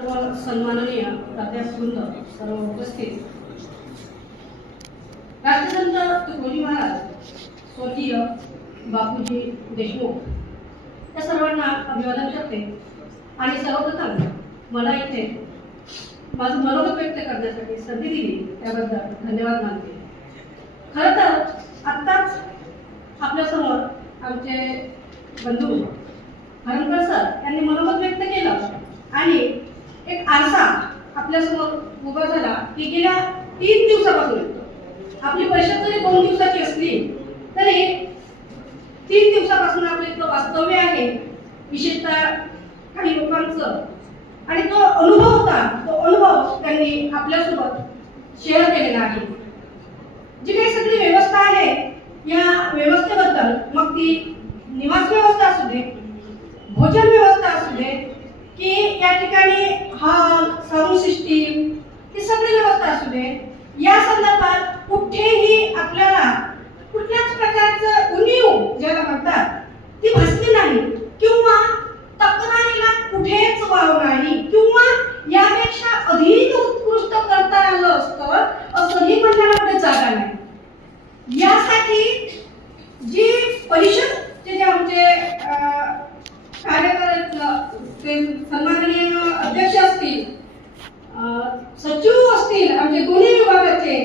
सर्व सन्माननीय प्राध्यापकवृंद, सर्व उपस्थित, राष्ट्रसंत तुकडोजी महाराज, स्वर्गीय बापूजी देशमुख या सर्वांना अभिवादन करते आणि सर्वप्रथम मला इथे माझं मनोगत व्यक्त करण्यासाठी संधी दिली त्याबद्दल धन्यवाद मानते. खरं तर आत्ताच आपल्यासमोर आमचे बंधू हरणकर सर यांनी मनोगत व्यक्त केलं आणि एक आरसा आपल्यासमोर उभा झाला की गेल्या 3 दिवसापासून आपली परिषद जरी 2 दिवसाची असली तरी 3 दिवसापासून आपलं इतकं वास्तव्य आहे, विशेषतः काही लोकांचं, आणि तो अनुभव होता, तो अनुभव त्यांनी आपल्यासोबत शेअर केलेला आहे. जी काही सगळी व्यवस्था आहे या व्यवस्थेबद्दल, मग ती निवास व्यवस्था असू दे, भोजन व्यवस्था असू दे, की या ठिकाणी हॉल, साऊंड सिस्टीम, ही सगळी व्यवस्था असू दे, या संदर्भात कुठेही आपल्याला कुठल्याच प्रकारचं उणीव ज्याला म्हणतात ती भासली नाही किंवा तक्रारीला कुठेच वाव नाही किंवा यापेक्षा अधिक उत्कृष्ट करता आलं असतं असंही म्हणण्याला कुठे जागा नाही. यासाठी जी परिषदचे जे आमचे कार्यकारी सन्माननीय अध्यक्ष असतील, सचिव असतील, आमचे दोन्ही विभागाचे